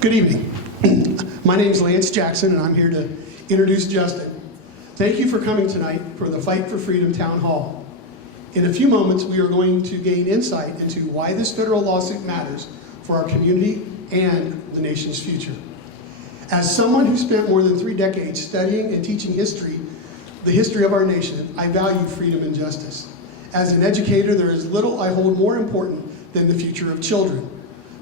Good evening. My name is Lance Jackson, and I'm here to introduce Justin. Thank you for coming tonight for the Fight for Freedom Town Hall. In a few moments, we are going to gain insight into why this federal lawsuit matters for our community and the nation's future. As someone who spent more than 3 decades studying and teaching history, the history of our nation, I value freedom and justice. As an educator, there is little I hold more important than the future of children.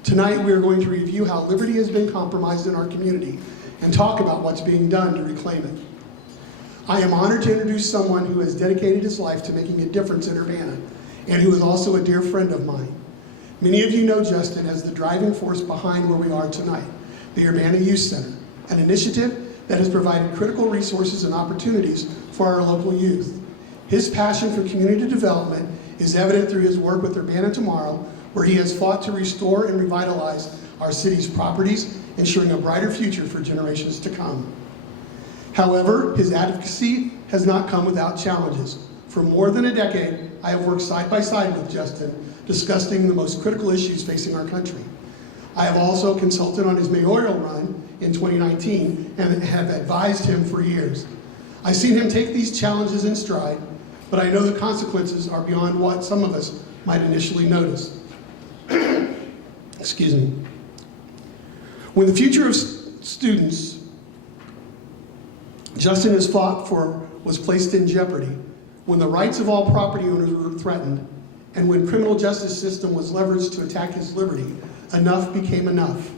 Tonight, we are going to review how liberty has been compromised in our community and talk about what's being done to reclaim it. I am honored to introduce someone who has dedicated his life to making a difference in Urbana and who is also a dear friend of mine. Many of you know Justin as the driving force behind where we are tonight, the Urbana Youth Center, an initiative that has provided critical resources and opportunities for our local youth. His passion for community development is evident through his work with Urbana Tomorrow, where he has fought to restore and revitalize our city's properties, ensuring a brighter future for generations to come. However, his advocacy has not come without challenges. For more than a decade, I have worked side by side with Justin, discussing the most critical issues facing our country. I have also consulted on his mayoral run in 2019 and have advised him for years. I've seen him take these challenges in stride, but I know the consequences are beyond what some of us might initially notice. Excuse me. When the future of students Justin has fought for was placed in jeopardy, when the rights of all property owners were threatened, and when criminal justice system was leveraged to attack his liberty, enough became enough.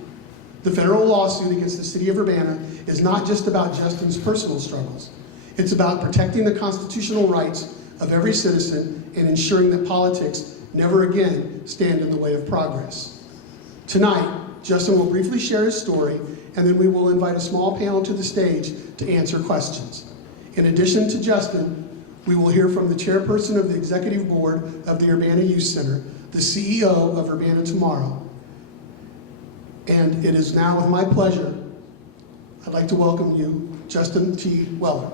The federal lawsuit against the City of Urbana is not just about Justin's personal struggles. It's about protecting the constitutional rights of every citizen and ensuring that politics never again stand in the way of progress. Tonight, Justin will briefly share his story, and then we will invite a small panel to the stage to answer questions. In addition to Justin, we will hear from the chairperson of the executive board of the Urbana Youth Center, the CEO of Urbana Tomorrow. And it is now with my pleasure, I'd like to welcome you, Justin T. Weller.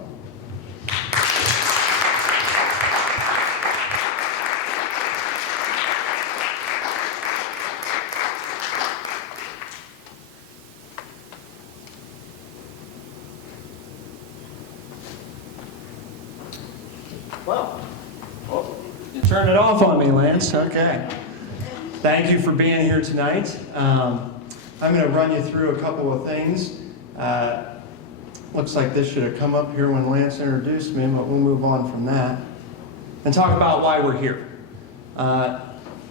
Well, you turned it off on me, Lance. Okay. Thank you for being here tonight. I'm going to run you through a couple of things. Looks like this should have come up here when Lance introduced me, but we'll move on from that and talk about why we're here. A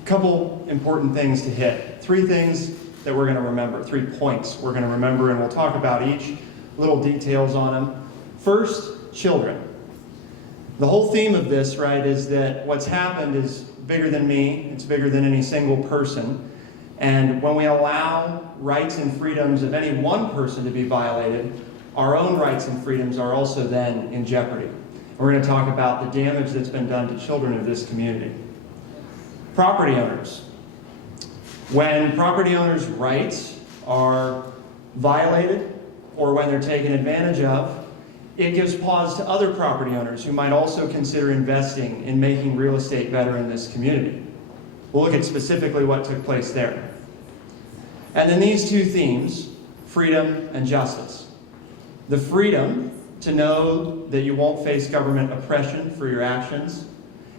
couple important things to hit. 3 things that we're going to remember, 3 points we're going to remember, and we'll talk about each, little details on them. First, children. The whole theme of this, right, is that what's happened is bigger than me, it's bigger than any single person, and when we allow rights and freedoms of any one person to be violated, our own rights and freedoms are also then in jeopardy. We're going to talk about the damage that's been done to children of this community. Property owners. When property owners' rights are violated or when they're taken advantage of, it gives pause to other property owners who might also consider investing in making real estate better in this community. We'll look at specifically what took place there. And then these 2 themes, freedom and justice. The freedom to know that you won't face government oppression for your actions,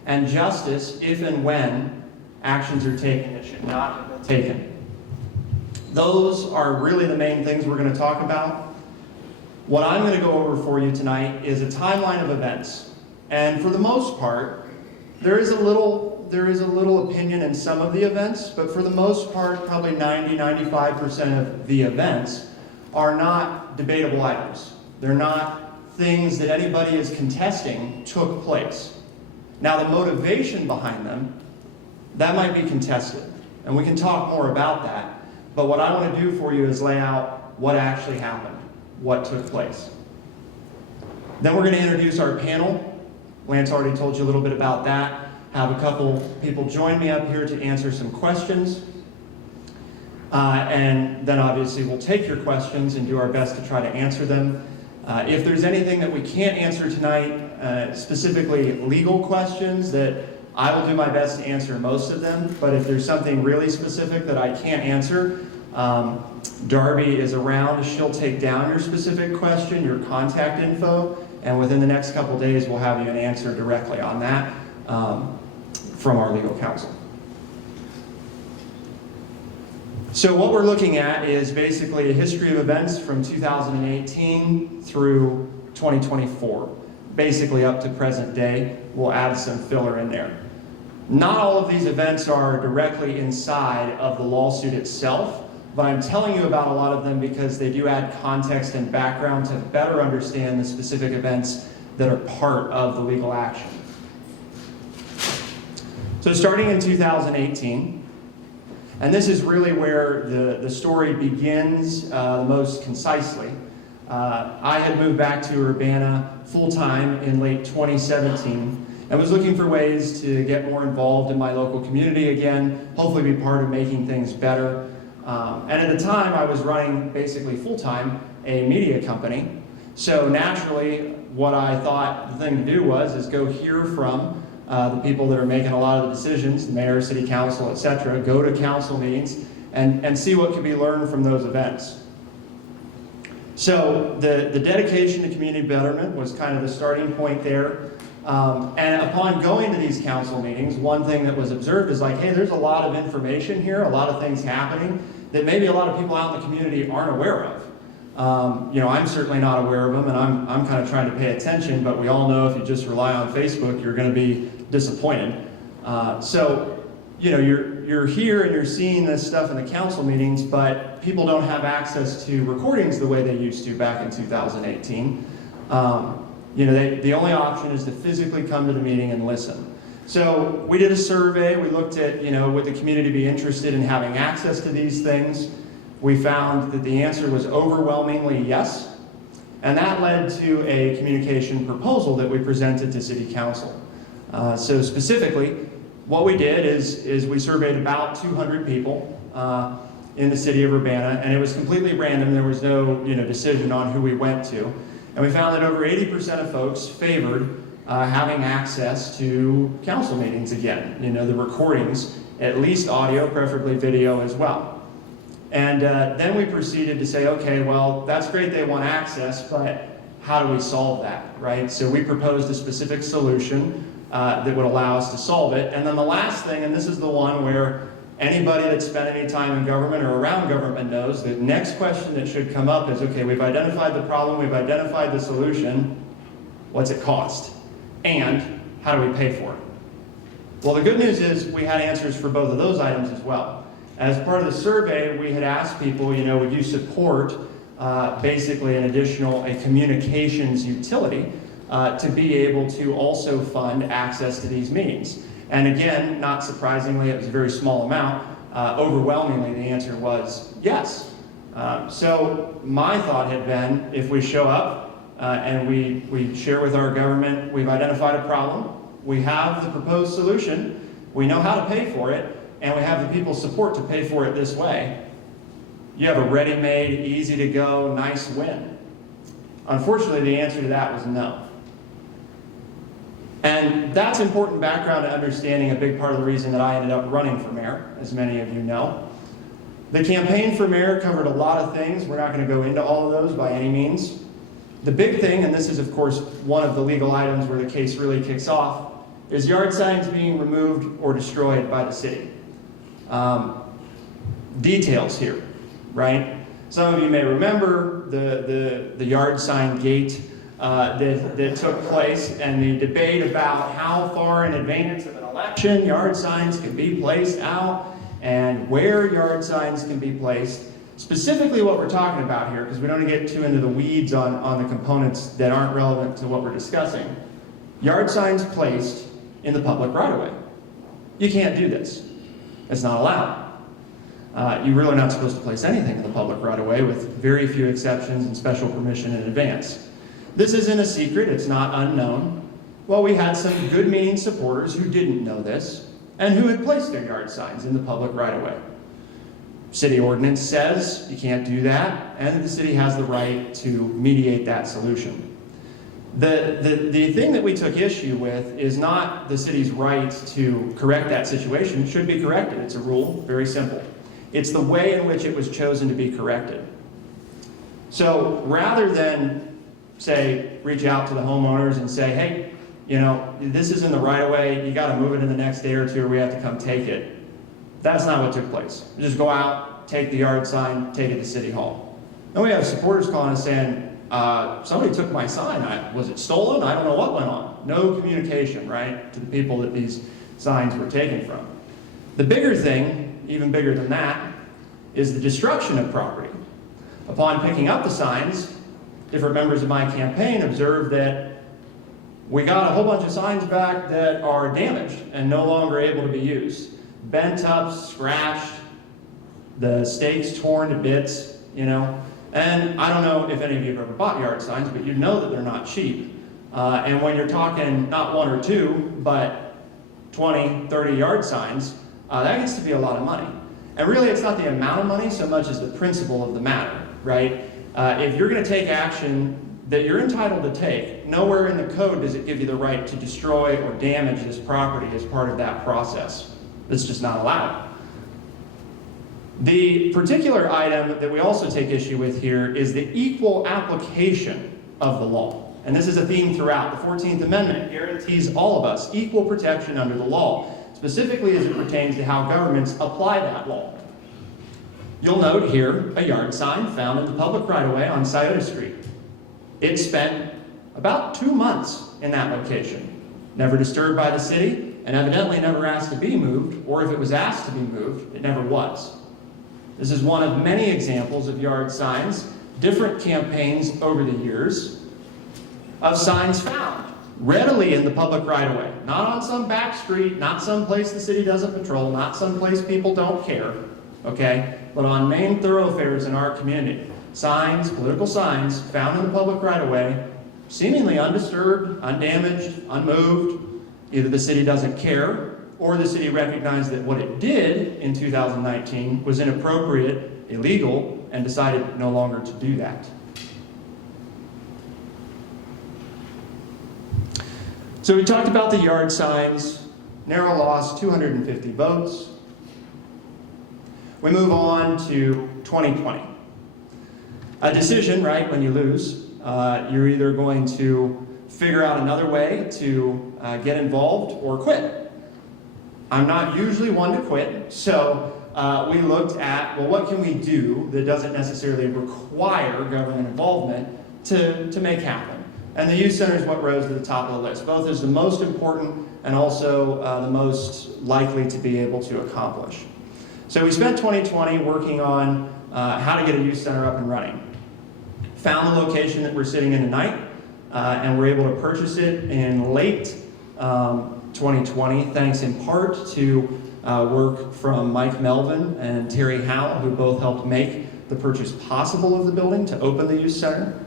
and justice if and when actions are taken that should not have been taken. Those are really the main things we're going to talk about. What I'm going to go over for you tonight is a timeline of events. And for the most part, there is a little opinion in some of the events, but for the most part, probably 90–95% of the events are not debatable items. They're not things that anybody is contesting took place. Now, the motivation behind them, that might be contested, and we can talk more about that. But what I want to do for you is lay out what actually happened. What took place. Then we're going to introduce our panel. Lance already told you a little bit about that. Have a couple people join me up here to answer some questions. And then obviously we'll take your questions and do our best to try to answer them. If there's anything that we can't answer tonight, specifically legal questions, that I will do my best to answer most of them. But if there's something really specific that I can't answer, Darby is around. She'll take down your specific question, your contact info, and within the next couple days, we'll have you an answer directly on that from our legal counsel. So what we're looking at is basically a history of events from 2018 through 2024, basically up to present day. We'll add some filler in there. Not all of these events are directly inside of the lawsuit itself, but I'm telling you about a lot of them because they do add context and background to better understand the specific events that are part of the legal action. So starting in 2018, and this is really where the story begins most concisely. I had moved back to Urbana full-time in late 2017 and was looking for ways to get more involved in my local community again, hopefully be part of making things better. And at the time, I was running basically full-time a media company. So naturally, what I thought the thing to do is go hear from the people that are making a lot of the decisions, the mayor, city council, etc., go to council meetings and see what can be learned from those events. So the dedication to community betterment was kind of the starting point there. And upon going to these council meetings, one thing that was observed is like, hey, there's a lot of information here, a lot of things happening that maybe a lot of people out in the community aren't aware of. I'm certainly not aware of them, and I'm kind of trying to pay attention, but we all know if you just rely on Facebook, you're going to be disappointed. You're here and you're seeing this stuff in the council meetings, but people don't have access to recordings the way they used to back in 2018. The only option is to physically come to the meeting and listen. So we did a survey. We looked at, would the community be interested in having access to these things? We found that the answer was overwhelmingly yes, and that led to a communication proposal that we presented to City Council. So specifically, what we did is we surveyed about 200 people in the City of Urbana, and it was completely random. There was no decision on who we went to. And we found that over 80% of folks favored having access to council meetings again, the recordings, at least audio, preferably video as well. And then we proceeded to say, okay, well, that's great they want access, but how do we solve that, right? So we proposed a specific solution that would allow us to solve it. And then the last thing, and this is the one where anybody that's spent any time in government or around government knows, the next question that should come up is, okay, we've identified the problem, we've identified the solution, what's it cost? And how do we pay for it? Well, the good news is we had answers for both of those items as well. As part of the survey, we had asked people, would you support basically a communications utility to be able to also fund access to these meetings? And again, not surprisingly, it was a very small amount. Overwhelmingly, the answer was yes. So my thought had been, if we show up and we share with our government, we've identified a problem, we have the proposed solution, we know how to pay for it, and we have the people's support to pay for it this way, you have a ready-made, easy-to-go, nice win. Unfortunately, the answer to that was no. And that's important background to understanding a big part of the reason that I ended up running for mayor, as many of you know. The campaign for mayor covered a lot of things. We're not going to go into all of those by any means. The big thing, and this is of course one of the legal items where the case really kicks off, is yard signs being removed or destroyed by the city. Details here, right? Some of you may remember the yard sign gate that took place and the debate about how far in advance of an election yard signs can be placed out and where yard signs can be placed. Specifically what we're talking about here, because we don't want to get too into the weeds on the components that aren't relevant to what we're discussing. Yard signs placed in the public right-of-way. You can't do this. It's not allowed. You're really not supposed to place anything in the public right-of-way with very few exceptions and special permission in advance. This isn't a secret, it's not unknown. Well, we had some good meaning supporters who didn't know this and who had placed their yard signs in the public right-of-way. City ordinance says you can't do that, and the city has the right to mediate that solution. The thing that we took issue with is not the city's right to correct that situation. It should be corrected. It's a rule, very simple. It's the way in which it was chosen to be corrected. So rather than, say, reach out to the homeowners and say, hey, you know, this isn't the right of way, you got to move it in the next day or two or we have to come take it. That's not what took place. You just go out, take the yard sign, take it to City Hall. Then we have supporters calling us saying, somebody took my sign. Was it stolen? I don't know what went on. No communication, right, to the people that these signs were taken from. The bigger thing, even bigger than that, is the destruction of property. Upon picking up the signs, different members of my campaign observed that we got a whole bunch of signs back that are damaged and no longer able to be used. Bent up, scratched, the stakes torn to bits, you know. And I don't know if any of you have ever bought yard signs, but you know that they're not cheap. And when you're talking not one or two, but 20, 30 yard signs, that gets to be a lot of money. And really, it's not the amount of money so much as the principle of the matter, right? If you're going to take action that you're entitled to take, nowhere in the code does it give you the right to destroy or damage this property as part of that process. It's just not allowed. The particular item that we also take issue with here is the equal application of the law. And this is a theme throughout. The 14th Amendment guarantees all of us equal protection under the law, specifically as it pertains to how governments apply that law. You'll note here a yard sign found in the public right-of-way on Scioto Street. It spent about 2 months in that location, never disturbed by the city, and evidently never asked to be moved, or if it was asked to be moved, it never was. This is one of many examples of yard signs, different campaigns over the years, of signs found readily in the public right-of-way. Not on some back street, not some place the city doesn't patrol, not some place people don't care, okay? But on main thoroughfares in our community. Signs, political signs, found in the public right-of-way, seemingly undisturbed, undamaged, unmoved. Either the city doesn't care, or the city recognized that what it did in 2019 was inappropriate, illegal, and decided no longer to do that. So we talked about the yard signs, narrow loss, 250 votes. We move on to 2020. A decision, right, when you lose, you're either going to figure out another way to get involved or quit. I'm not usually one to quit, so we looked at, well, what can we do that doesn't necessarily require government involvement to make happen? And the youth center is what rose to the top of the list, both as the most important and also the most likely to be able to accomplish. So we spent 2020 working on how to get a youth center up and running. Found the location that we're sitting in tonight, and we're able to purchase it in late 2020, thanks in part to work from Mike Melvin and Terry Howell, who both helped make the purchase possible of the building to open the youth center.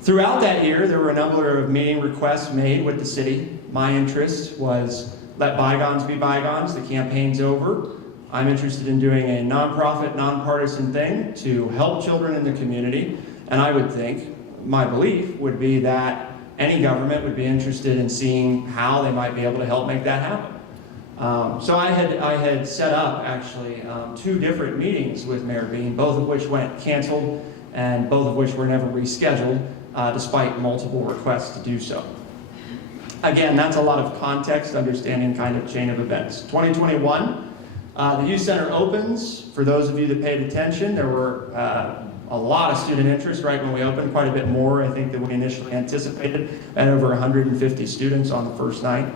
Throughout that year, there were a number of meeting requests made with the city. My interest was let bygones be bygones, the campaign's over. I'm interested in doing a nonprofit, nonpartisan thing to help children in the community, and I would think, my belief would be that any government would be interested in seeing how they might be able to help make that happen. So I had set up, actually, 2 different meetings with Mayor Bean, both of which went canceled, and both of which were never rescheduled, despite multiple requests to do so. Again, that's a lot of context, understanding kind of chain of events. 2021, the youth center opens. For those of you that paid attention, there were a lot of student interest right when we opened, quite a bit more, I think, than we initially anticipated, and over 150 students on the first night.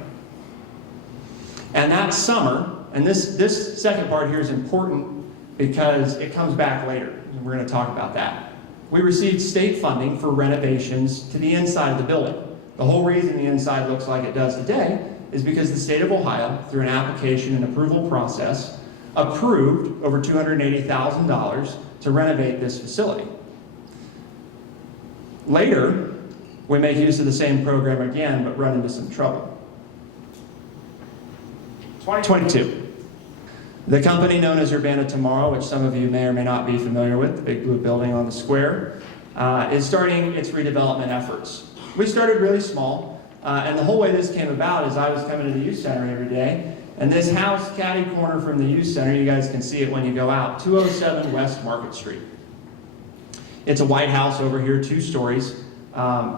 And that summer, and this second part here is important because it comes back later, and we're going to talk about that. We received state funding for renovations to the inside of the building. The whole reason the inside looks like it does today is because the state of Ohio, through an application and approval process, approved over $280,000 to renovate this facility. Later, we make use of the same program again, but run into some trouble. 2022. The company known as Urbana Tomorrow, which some of you may or may not be familiar with, the big blue building on the square, is starting its redevelopment efforts. We started really small. And the whole way this came about is I was coming to the youth center every day, and this house, catty corner from the youth center, you guys can see it when you go out, 207 West Market Street. It's a white house over here, 2 stories.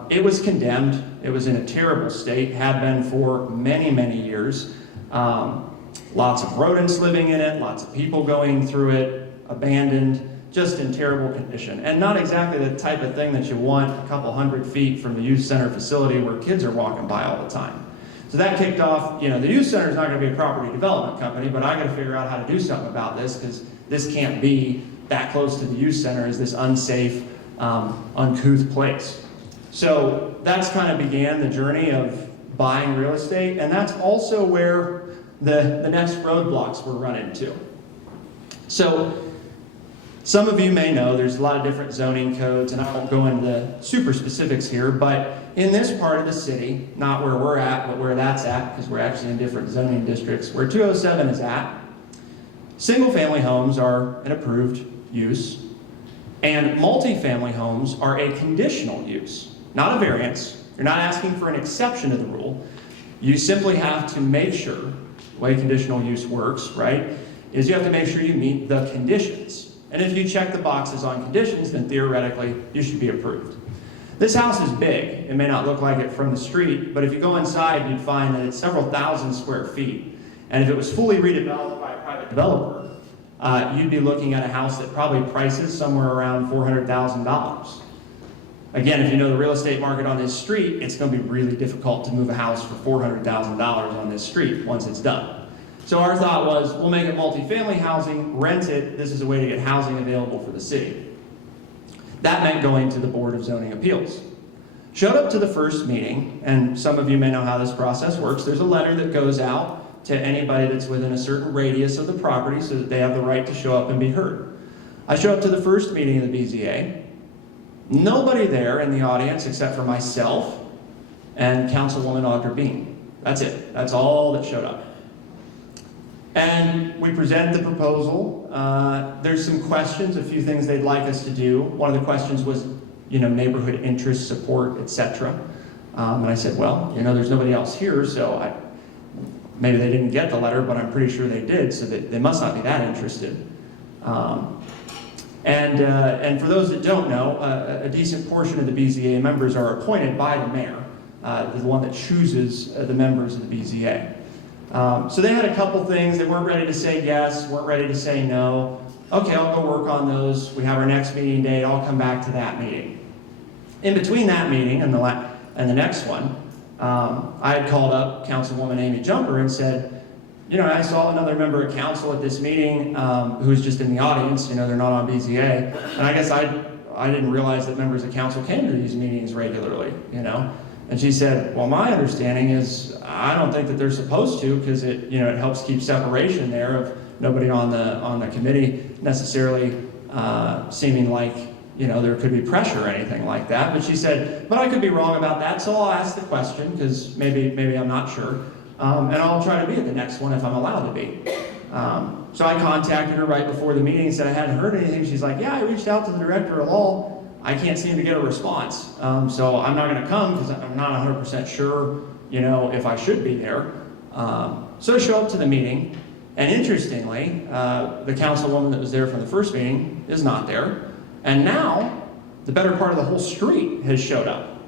It was condemned. It was in a terrible state, had been for many, many years. Lots of rodents living in it, lots of people going through it, abandoned, just in terrible condition. And not exactly the type of thing that you want a couple hundred feet from the youth center facility where kids are walking by all the time. So that kicked off, the youth center is not going to be a property development company, but I got to figure out how to do something about this, because this can't be that close to the youth center as this unsafe, uncouth place. So that's kind of began the journey of buying real estate, and that's also where the next roadblocks were run into. So some of you may know there's a lot of different zoning codes, and I won't go into the super specifics here, but in this part of the city, not where we're at, but where that's at, because we're actually in different zoning districts, where 207 is at, single-family homes are an approved use, and multifamily homes are a conditional use, not a variance. You're not asking for an exception to the rule. You simply have to make sure, the way conditional use works, right, is you have to make sure you meet the conditions. And if you check the boxes on conditions, then theoretically, you should be approved. This house is big. It may not look like it from the street, but if you go inside, you'd find that it's several thousand square feet. And if it was fully redeveloped by a private developer, you'd be looking at a house that probably prices somewhere around $400,000. Again, if you know the real estate market on this street, it's going to be really difficult to move a house for $400,000 on this street once it's done. So our thought was, we'll make it multifamily housing, rent it. This is a way to get housing available for the city. That meant going to the Board of Zoning Appeals. Showed up to the first meeting, and some of you may know how this process works. There's a letter that goes out to anybody that's within a certain radius of the property so that they have the right to show up and be heard. I show up to the first meeting of the BZA. Nobody there in the audience except for myself and Councilwoman Audra Bean. That's it. That's all that showed up. And we present the proposal. There's some questions, a few things they'd like us to do. One of the questions was, neighborhood interest support, etc. And I said, well, there's nobody else here, so maybe they didn't get the letter, but I'm pretty sure they did, so they must not be that interested. And for those that don't know, a decent portion of the BZA members are appointed by the mayor, the one that chooses the members of the BZA. So they had a couple things. They weren't ready to say yes, weren't ready to say no. Okay, I'll go work on those. We have our next meeting date. I'll come back to that meeting. In between that meeting and the next one, I had called up Councilwoman Amy Jumper and said, I saw another member of council at this meeting who was just in the audience. They're not on BZA. And I guess I didn't realize that members of council came to these meetings regularly, And she said, well, my understanding is I don't think that they're supposed to, because it helps keep separation there of nobody on the committee necessarily seeming like there could be pressure or anything like that. But she said, but I could be wrong about that, so I'll ask the question, because maybe I'm not sure, and I'll try to be at the next one if I'm allowed to be. So I contacted her right before the meeting and said I hadn't heard anything. She's like, yeah, I reached out to the director of law. I can't seem to get a response, so I'm not going to come because I'm not 100% sure, if I should be there. So I show up to the meeting, and interestingly, the councilwoman that was there from the first meeting is not there, and now the better part of the whole street has showed up,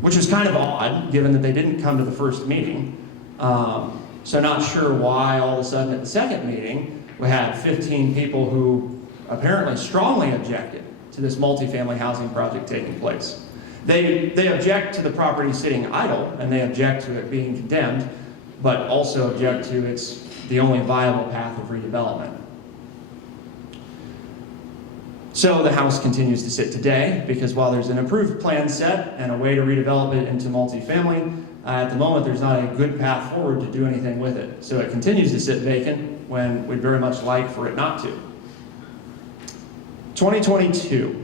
which is kind of odd, given that they didn't come to the first meeting. So not sure why all of a sudden at the second meeting we had 15 people who apparently strongly objected to this multifamily housing project taking place. They object to the property sitting idle, and they object to it being condemned, but also object to it's the only viable path of redevelopment. So the house continues to sit today, because while there's an approved plan set and a way to redevelop it into multifamily, at the moment there's not a good path forward to do anything with it. So it continues to sit vacant when we'd very much like for it not to. 2022,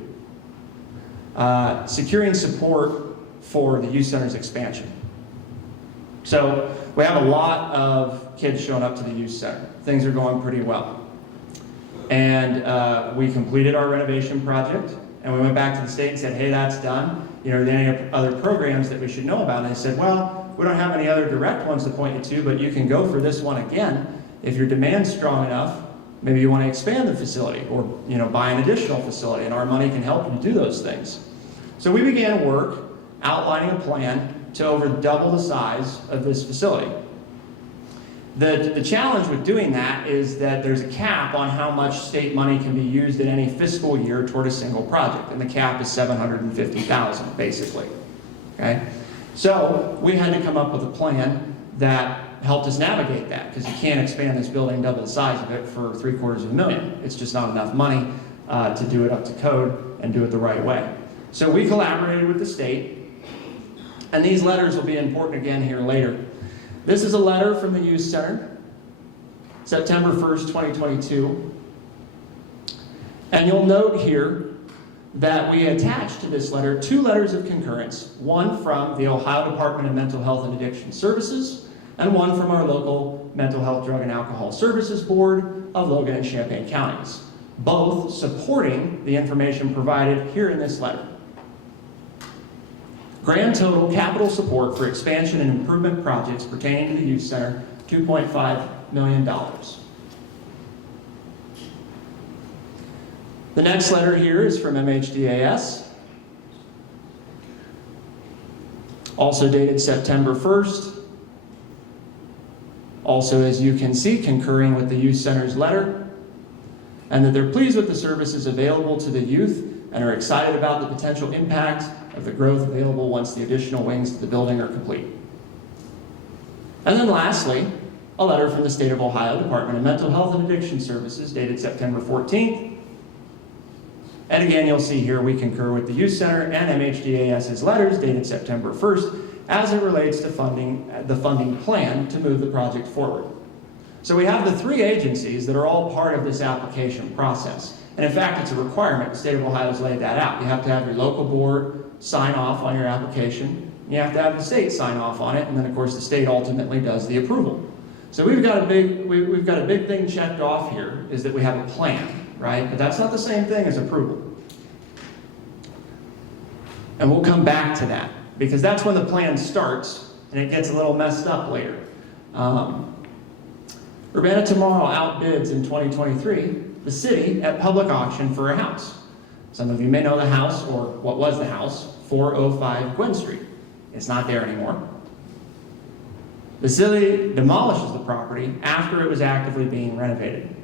securing support for the youth center's expansion. So we have a lot of kids showing up to the youth center. Things are going pretty well. And we completed our renovation project, And we went back to the state and said, hey, that's done. You know, are there any other programs that we should know about? And they said, well, we don't have any other direct ones to point you to, but you can go for this one again. If your demand's strong enough, maybe you want to expand the facility or, you know, buy an additional facility, and our money can help you do those things. So we began work outlining a plan to over double the size of this facility. The challenge with doing that is that there's a cap on how much state money can be used in any fiscal year toward a single project, and the cap is $750,000, basically. Okay? So we had to come up with a plan that helped us navigate that, because you can't expand this building double the size of it for $750,000. It's just not enough money to do it up to code and do it the right way. So we collaborated with the state, and these letters will be important again here later. This is a letter from the Youth Center, September 1st, 2022. And you'll note here that we attached to this letter 2 letters of concurrence, one from the Ohio Department of Mental Health and Addiction Services, and one from our local Mental Health, Drug, and Alcohol Services Board of Logan and Champaign counties, both supporting the information provided here in this letter. Grand total capital support for expansion and improvement projects pertaining to the Youth Center, $2.5 million. The next letter here is from MHDAS, also dated September 1st. Also, as you can see, concurring with the Youth Center's letter, and that they're pleased with the services available to the youth and are excited about the potential impact of the growth available once the additional wings to the building are complete. And then lastly, a letter from the State of Ohio Department of Mental Health and Addiction Services dated September 14th. And again, you'll see here we concur with the Youth Center and MHDAS's letters dated September 1st as it relates to the funding plan to move the project forward. So we have the 3 agencies that are all part of this application process. And in fact, it's a requirement. The state of Ohio has laid that out. You have to have your local board sign off on your application. You have to have the state sign off on it, and then of course the state ultimately does the approval. So we've got a big thing checked off here, is that we have a plan, right? But that's not the same thing as approval. And we'll come back to that, because that's when the plan starts, and it gets a little messed up later. Urbana Tomorrow outbids in 2023 the city at public auction for a house. Some of you may know the house, or what was the house, 405 Gwen Street. It's not there anymore. The city demolishes the property after it was actively being renovated.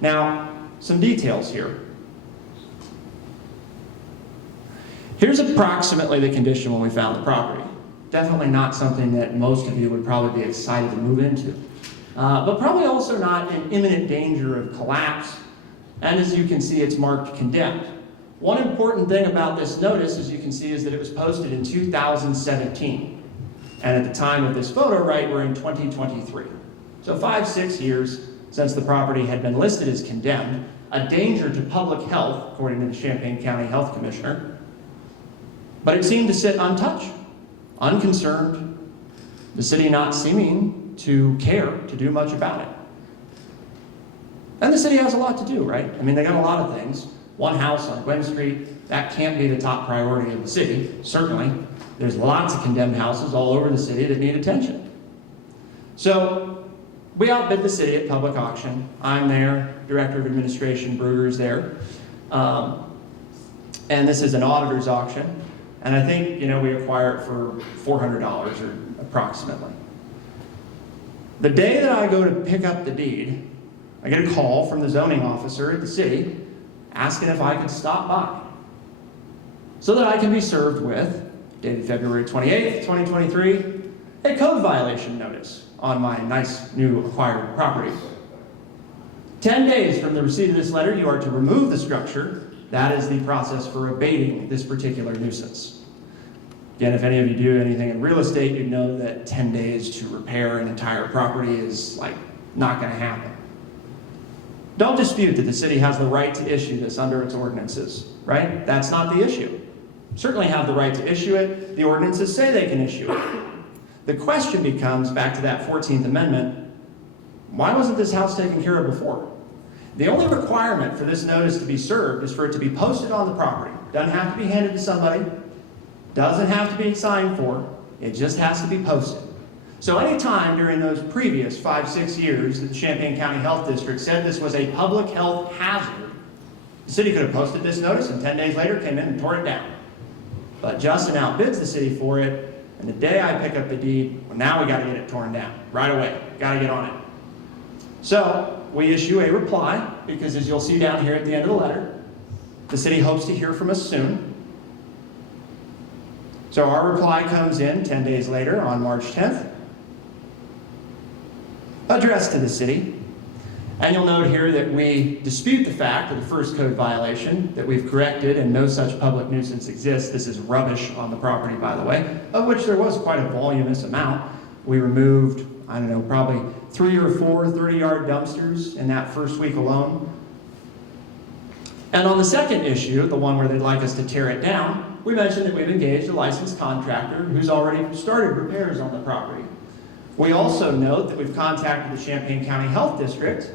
Now, some details here. Here's approximately the condition when we found the property. Definitely not something that most of you would probably be excited to move into. But probably also not in imminent danger of collapse. And as you can see, it's marked condemned. One important thing about this notice, as you can see, is that it was posted in 2017. And at the time of this photo, right, we're in 2023. So 5-6 years since the property had been listed as condemned, a danger to public health, according to the Champaign County Health Commissioner. But it seemed to sit untouched, unconcerned, the city not seeming to care to do much about it. And the city has a lot to do, right? I mean, they got a lot of things. One house on Gwen Street, that can't be the top priority of the city, certainly. There's lots of condemned houses all over the city that need attention. So we outbid the city at public auction. I'm there, Director of Administration Brugger's there. And this is an auditor's auction. And I think, we acquire it for $400 or approximately. The day that I go to pick up the deed, I get a call from the zoning officer at the city asking if I could stop by so that I can be served with, dated February 28th, 2023, a code violation notice on my nice new acquired property. 10 days from the receipt of this letter, you are to remove the structure. That is the process for abating this particular nuisance. Again, if any of you do anything in real estate, you'd know that 10 days to repair an entire property is not going to happen. Don't dispute that the city has the right to issue this under its ordinances, right? That's not the issue. Certainly have the right to issue it. The ordinances say they can issue it. The question becomes, back to that 14th Amendment, why wasn't this house taken care of before? The only requirement for this notice to be served is for it to be posted on the property. Doesn't have to be handed to somebody, doesn't have to be signed for, it just has to be posted. So anytime during those previous 5-6 years that the Champaign County Health District said this was a public health hazard, the city could have posted this notice and 10 days later came in and tore it down. But Justin outbids the city for it, and the day I pick up the deed, well, now we got to get it torn down right away. Got to get on it. So we issue a reply because, as you'll see down here at the end of the letter, the city hopes to hear from us soon. So our reply comes in 10 days later on March 10th, addressed to the city. And you'll note here that we dispute the fact of the first code violation, that we've corrected and no such public nuisance exists. This is rubbish on the property, by the way, of which there was quite a voluminous amount. We removed, I don't know, probably 3 or 4 30-yard dumpsters in that first week alone. And on the second issue, the one where they'd like us to tear it down, we mentioned that we've engaged a licensed contractor who's already started repairs on the property. We also note that we've contacted the Champaign County Health District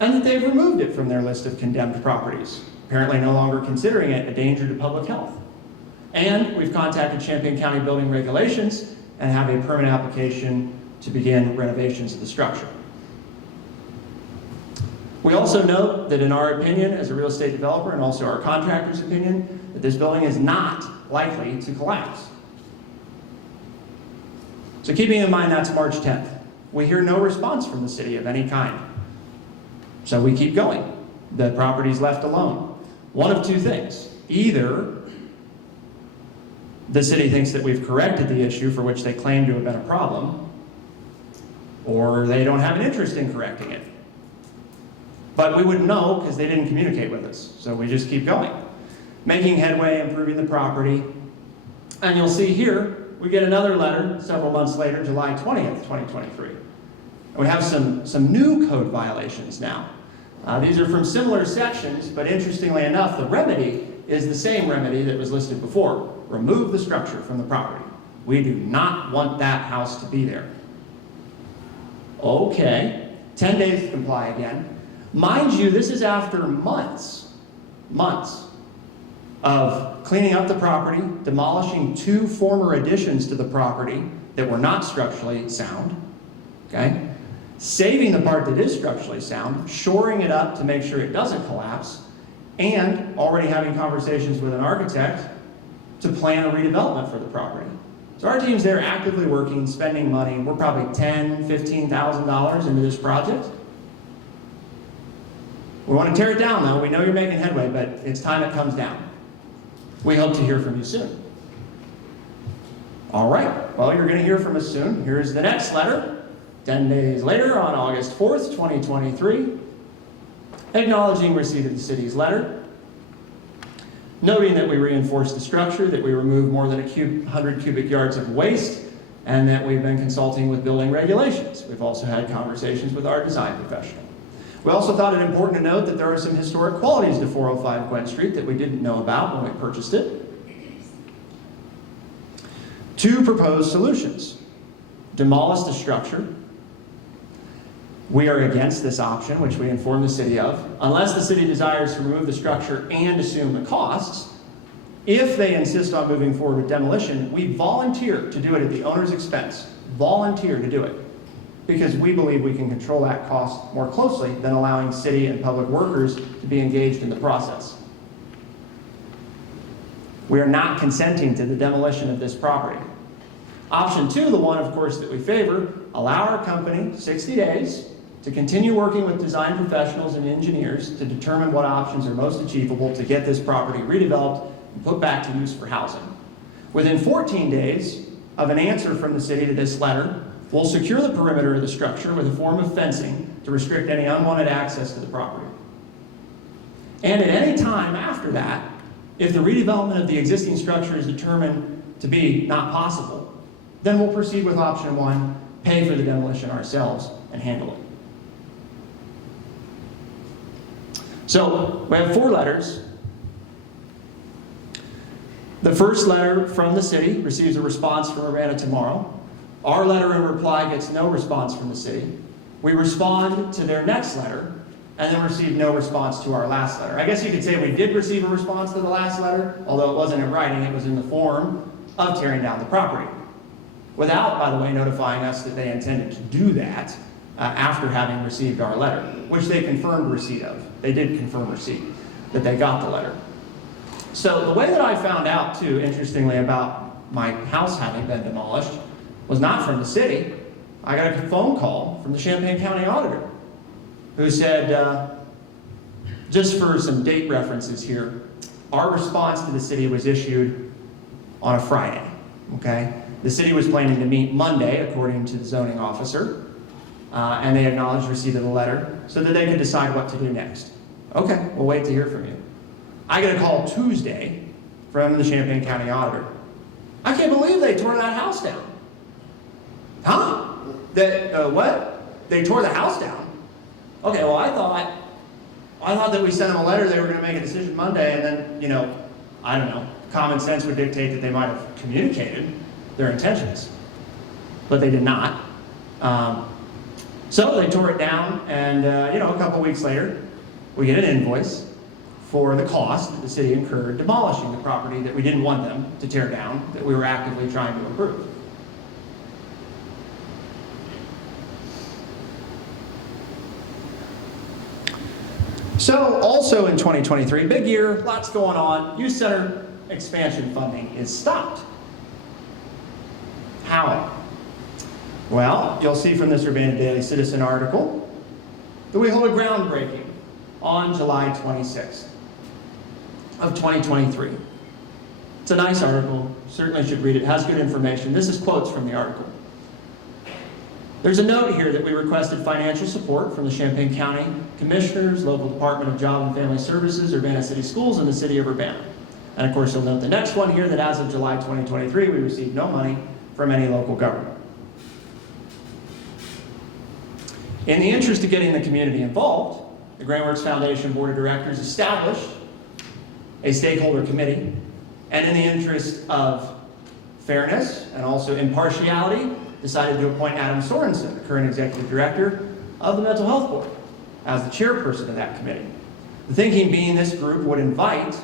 and that they've removed it from their list of condemned properties, apparently no longer considering it a danger to public health. And we've contacted Champaign County Building Regulations and have a permit application to begin renovations of the structure. We also note that in our opinion as a real estate developer, and also our contractor's opinion, that this building is not likely to collapse. So keeping in mind that's March 10th, we hear no response from the city of any kind. So we keep going. The property's left alone. One of two things. Either the city thinks that we've corrected the issue for which they claim to have been a problem, or they don't have an interest in correcting it. But we wouldn't know because they didn't communicate with us. So we just keep going. Making headway, improving the property. And you'll see here, we get another letter several months later, July 20th, 2023. And we have some new code violations now. These are from similar sections, but interestingly enough, the remedy is the same remedy that was listed before. Remove the structure from the property. We do not want that house to be there. Okay, 10 days to comply again. Mind you, this is after months of cleaning up the property, demolishing 2 former additions to the property that were not structurally sound, okay? Saving the part that is structurally sound, shoring it up to make sure it doesn't collapse, and already having conversations with an architect to plan a redevelopment for the property. So our team's there actively working, spending money. We're probably $10,000, $15,000 into this project. We want to tear it down though. We know you're making headway, but it's time it comes down. We hope to hear from you soon. All right, well, you're going to hear from us soon. Here's the next letter. 10 days later, on August 4th, 2023, acknowledging receipt of the city's letter, noting that we reinforced the structure, that we removed more than 100 cubic yards of waste, and that we've been consulting with building regulations. We've also had conversations with our design professional. We also thought it important to note that there are some historic qualities to 405 Gwent Street that we didn't know about when we purchased it. 2 proposed solutions. Demolish the structure. We are against this option, which we informed the city of. Unless the city desires to remove the structure and assume the costs, if they insist on moving forward with demolition, we volunteer to do it at the owner's expense. Volunteer to do it. Because we believe we can control that cost more closely than allowing city and public workers to be engaged in the process. We are not consenting to the demolition of this property. Option 2, the one, of course, that we favor, allow our company 60 days to continue working with design professionals and engineers to determine what options are most achievable to get this property redeveloped and put back to use for housing. Within 14 days of an answer from the city to this letter, we'll secure the perimeter of the structure with a form of fencing to restrict any unwanted access to the property. And at any time after that, if the redevelopment of the existing structure is determined to be not possible, then we'll proceed with option 1, pay for the demolition ourselves and handle it. So we have 4 letters. The first letter from the city receives a response from Urbana tomorrow. Our letter in reply gets no response from the city. We respond to their next letter and then received no response to our last letter. I guess you could say we did receive a response to the last letter, although it wasn't in writing, it was in the form of tearing down the property. Without, by the way, notifying us that they intended to do that after having received our letter, which they confirmed receipt of. They did confirm receipt, that they got the letter. So the way that I found out, too, interestingly, about my house having been demolished was not from the city. I got a phone call from the Champaign County Auditor who said, just for some date references here, our response to the city was issued on a Friday, okay? The city was planning to meet Monday, according to the zoning officer, and they acknowledged receipt of the letter so that they could decide what to do next. Okay, we'll wait to hear from you. I get a call Tuesday from the Champaign County Auditor. I can't believe they tore that house down. Huh? What? They tore the house down? Okay, well, I thought that we sent them a letter, they were going to make a decision Monday, and then, you know, I don't know, common sense would dictate that they might have communicated their intentions. But they did not. So they tore it down, and, you know, a couple weeks later, we get an invoice for the cost that the city incurred demolishing the property that we didn't want them to tear down, that we were actively trying to improve. So also in 2023, big year, lots going on, youth center expansion funding is stopped. How? Well, you'll see from this Urbana Daily Citizen article that we hold a groundbreaking on July 26th of 2023. It's a nice article, certainly should read it, it has good information. This is quotes from the article. There's a note here that we requested financial support from the Champaign County Commissioners, local Department of Job and Family Services, Urbana City Schools, and the City of Urbana. And of course, you'll note the next one here that as of July 2023, we received no money from any local government. In the interest of getting the community involved, the GrantWorks Foundation Board of Directors established a stakeholder committee, and in the interest of fairness and also impartiality, decided to appoint Adam Sorensen, the current executive director of the Mental Health Board, as the chairperson of that committee. The thinking being this group would invite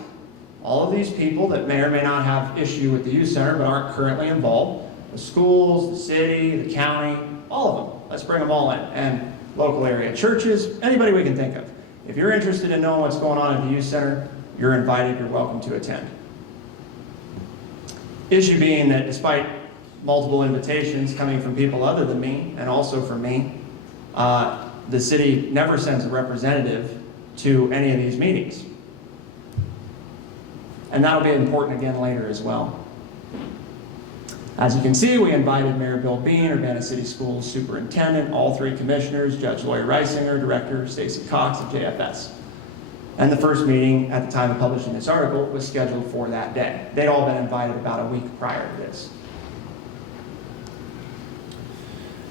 all of these people that may or may not have issue with the youth center but aren't currently involved, the schools, the city, the county, all of them. Let's bring them all in, and local area churches, anybody we can think of. If you're interested in knowing what's going on at the youth center, you're invited, you're welcome to attend. Issue being that despite multiple invitations coming from people other than me, and also from me, the city never sends a representative to any of these meetings. And that'll be important again later as well. As you can see, we invited Mayor Bill Bean, Urbana City Schools Superintendent, all three commissioners, Judge Lori Reisinger, Director Stacy Cox of JFS. And the first meeting at the time of publishing this article was scheduled for that day. They'd all been invited about a week prior to this.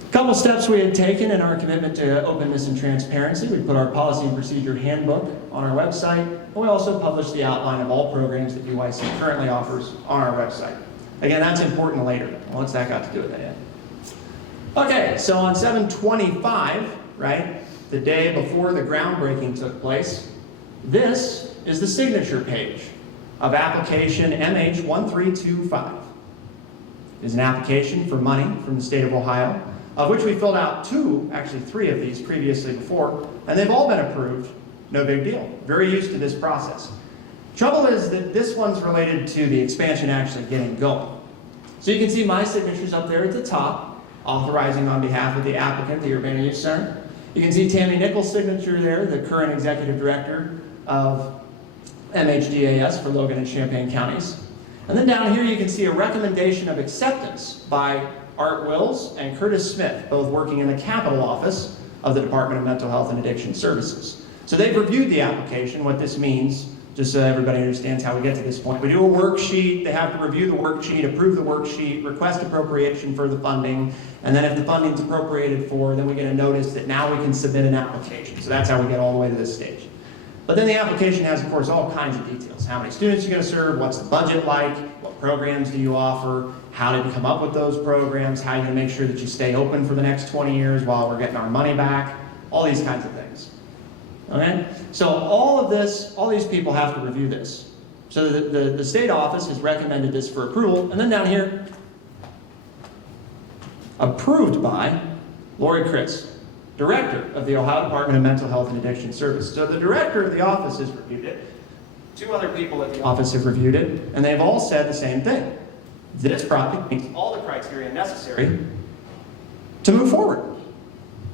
A couple steps we had taken in our commitment to openness and transparency. We put our policy and procedure handbook on our website, and we also published the outline of all programs that UIC currently offers on our website. Again, that's important later. What's that got to do with it? Okay, so on 7/25, right, the day before the groundbreaking took place, this is the signature page of application MH1325. It's an application for money from the state of Ohio, of which we filled out actually three of these previously before, and they've all been approved. No big deal. Very used to this process. Trouble is that this one's related to the expansion actually getting going. So you can see my signature's up there at the top, authorizing on behalf of the applicant, the Urbana Youth Center. You can see Tammy Nichols' signature there, the current executive director of MHDAS for Logan and Champaign counties. And then down here you can see a recommendation of acceptance by Art Wills and Curtis Smith, both working in the Capitol Office of the Department of Mental Health and Addiction Services. So they've reviewed the application, what this means, just so everybody understands how we get to this point. We do a worksheet, they have to review the worksheet, approve the worksheet, request appropriation for the funding, and then if the funding's appropriated for, then we get a notice that now we can submit an application. So that's how we get all the way to this stage. But then the application has, of course, all kinds of details. How many students you're going to serve, what's the budget like, what programs do you offer, how did you come up with those programs, how you're going to make sure that you stay open for the next 20 years while we're getting our money back, all these kinds of things. Okay? So all of this, all these people have to review this. So the state office has recommended this for approval, and then down here, approved by Lori Chris, Director of the Ohio Department of Mental Health and Addiction Services. So the Director of the office has reviewed it. 2 other people at the office have reviewed it, and they've all said the same thing. This project meets all the criteria necessary to move forward.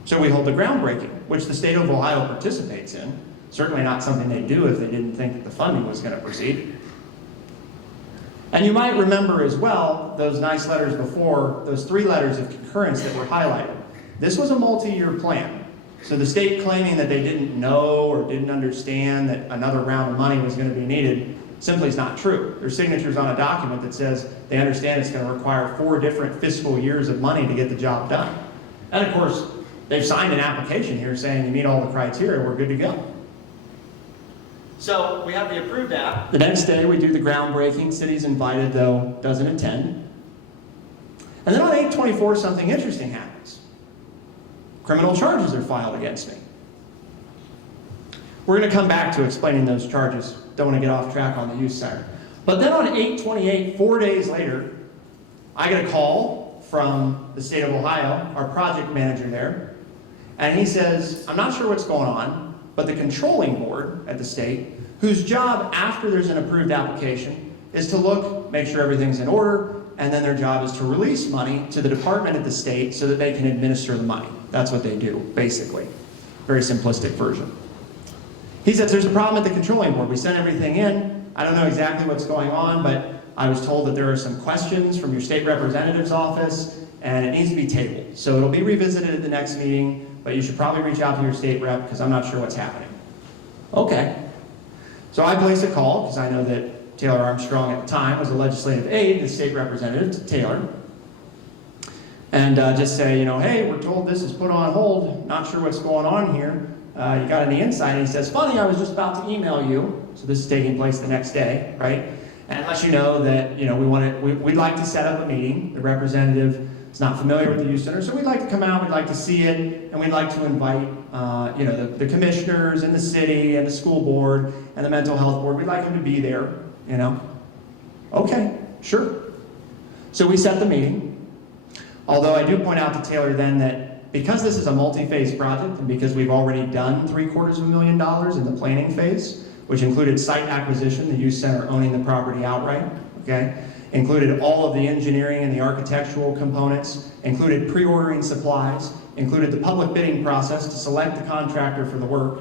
So we hold the groundbreaking, which the state of Ohio participates in. Certainly not something they'd do if they didn't think that the funding was going to proceed. And you might remember as well those nice letters before, those 3 letters of concurrence that were highlighted. This was a multi-year plan. So the state claiming that they didn't know or didn't understand that another round of money was going to be needed simply is not true. Their signatures on a document that says they understand it's going to require 4 different fiscal years of money to get the job done. And of course, they've signed an application here saying you meet all the criteria, we're good to go. So we have the approved app. The next day we do the groundbreaking. City's invited though, doesn't attend. And then on 8/24 something interesting happens. Criminal charges are filed against me. We're going to come back to explaining those charges. Don't want to get off track on the youth center. But then on 8/28, 4 days later, I get a call from the state of Ohio, our project manager there, and he says, I'm not sure what's going on, but the controlling board at the state, whose job after there's an approved application is to look, make sure everything's in order, and then their job is to release money to the department at the state so that they can administer the money. That's what they do, basically. Very simplistic version. He says there's a problem at the controlling board. We sent everything in. I don't know exactly what's going on, but I was told that there are some questions from your state representative's office, and it needs to be tabled. So it'll be revisited at the next meeting, but you should probably reach out to your state rep because I'm not sure what's happening. Okay. So I place a call because I know that Taylor Armstrong at the time was a legislative aide, the state representative to Taylor. And just say, you know, hey, we're told this is put on hold. Not sure what's going on here. You got any insight? And he says, funny, I was just about to email you. So this is taking place the next day, right? And let you know that, you know, we'd like to set up a meeting. The representative is not familiar with the youth center, so we'd like to come out, we'd like to see it, and we'd like to invite, you know, the commissioners and the city and the school board and the mental health board. We'd like them to be there, you know. Okay, sure. So we set the meeting. Although I do point out to Taylor then that because this is a multi-phase project and because we've already done $750,000 in the planning phase, which included site acquisition, the youth center owning the property outright, okay? Included all of the engineering and the architectural components, included pre-ordering supplies, included the public bidding process to select the contractor for the work.